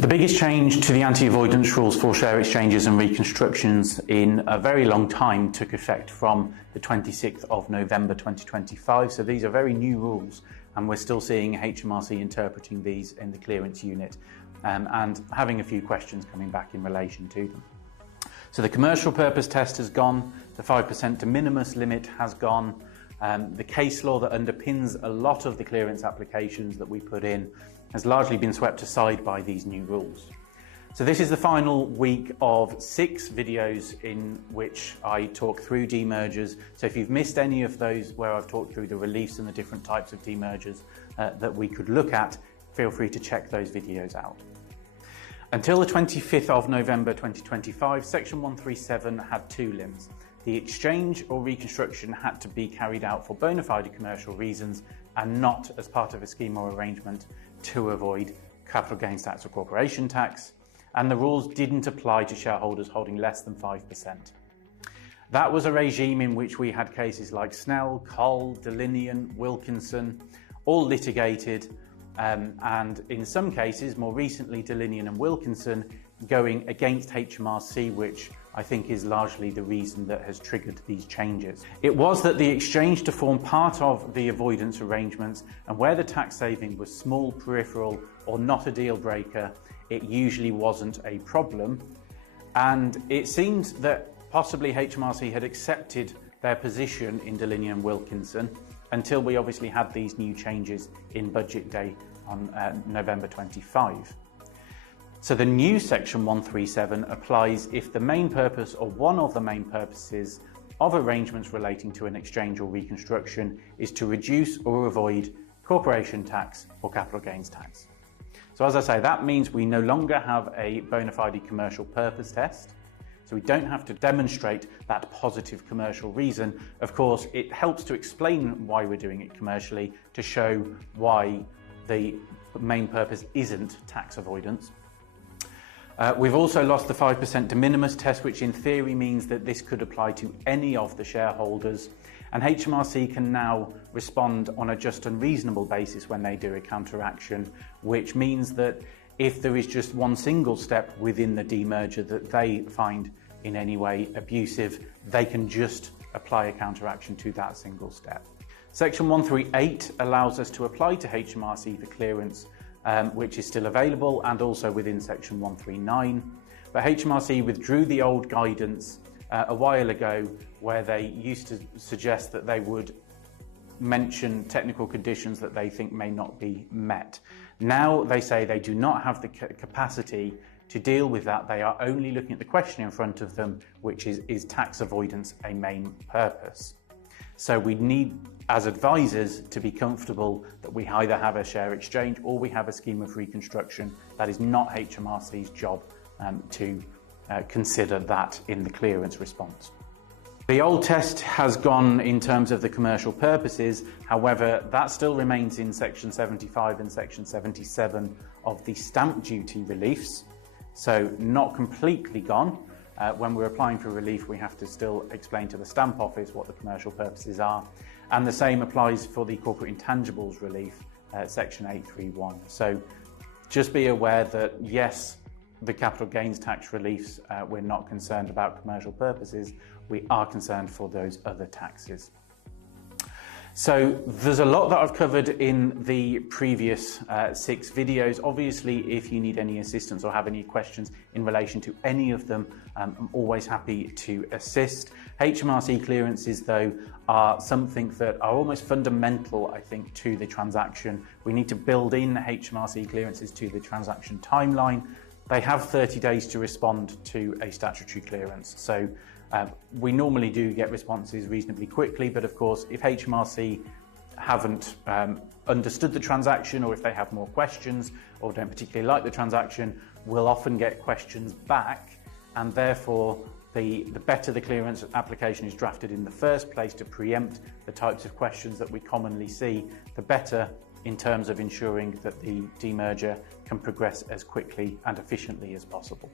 The biggest change to the anti-avoidance rules for share exchanges and reconstructions in a very long time took effect from the 26th of November 2025. So these are very new rules, and we're still seeing HMRC interpreting these in the clearance unit and having a few questions coming back in relation to them. So the commercial purpose test has gone, the 5% de minimis limit has gone, the case law that underpins a lot of the clearance applications that we put in has largely been swept aside by these new rules. So this is the final week of 6 videos in which I talk through demergers. So if you've missed any of those where I've talked through the reliefs and the different types of demergers that we could look at, feel free to check those videos out. Until the 25th of November 2025, Section 137 had 2 limbs. The exchange or reconstruction had to be carried out for bona fide commercial reasons and not as part of a scheme or arrangement to avoid capital gains tax or corporation tax, and the rules didn't apply to shareholders holding less than 5%. That was a regime in which we had cases like Snell, Cole, Delinean, Wilkinson, all litigated, and in some cases, more recently Delinean and Wilkinson, going against HMRC, which I think is largely the reason that has triggered these changes. It was that the exchange to form part of the avoidance arrangements, and where the tax saving was small, peripheral, or not a deal breaker, it usually wasn't a problem. And it seemed that possibly HMRC had accepted their position in Delinean and Wilkinson until we obviously had these new changes in budget day on November 25. So the new Section 137 applies if the main purpose or one of the main purposes of arrangements relating to an exchange or reconstruction is to reduce or avoid corporation tax or capital gains tax. So as I say, that means we no longer have a bona fide commercial purpose test. So we don't have to demonstrate that positive commercial reason. Of course, it helps to explain why we're doing it commercially, to show why the main purpose isn't tax avoidance. We've also lost the 5% de minimis test, which in theory means that this could apply to any of the shareholders, and HMRC can now respond on a just and reasonable basis when they do a counteraction, which means that if there is just one single step within the demerger that they find in any way abusive, they can just apply a counteraction to that single step. Section 138 allows us to apply to HMRC for clearance, which is still available, and also within Section 139. But HMRC withdrew the old guidance a while ago, where they used to suggest that they would mention technical conditions that they think may not be met. Now they say they do not have the capacity to deal with that. They are only looking at the question in front of them, which is tax avoidance a main purpose? So we need, as advisors, to be comfortable that we either have a share exchange or we have a scheme of reconstruction. That is not HMRC's job to consider that in the clearance response. The old test has gone in terms of the commercial purposes. However, that still remains in Section 75 and Section 77 of the stamp duty reliefs. So not completely gone. When we're applying for relief, we have to still explain to the Stamp Office what the commercial purposes are. And the same applies for the corporate intangibles relief, Section 831. So just be aware that yes, the capital gains tax reliefs, we're not concerned about commercial purposes. We are concerned for those other taxes. So there's a lot that I've covered in the previous 6 videos. Obviously, if you need any assistance or have any questions in relation to any of them, I'm always happy to assist. HMRC clearances, though, are something that are almost fundamental, I think, to the transaction. We need to build in HMRC clearances to the transaction timeline. They have 30 days to respond to a statutory clearance. So we normally do get responses reasonably quickly, but of course, if HMRC haven't understood the transaction, or if they have more questions or don't particularly like the transaction, we'll often get questions back, and therefore the better the clearance application is drafted in the first place to preempt the types of questions that we commonly see, the better in terms of ensuring that the demerger can progress as quickly and efficiently as possible.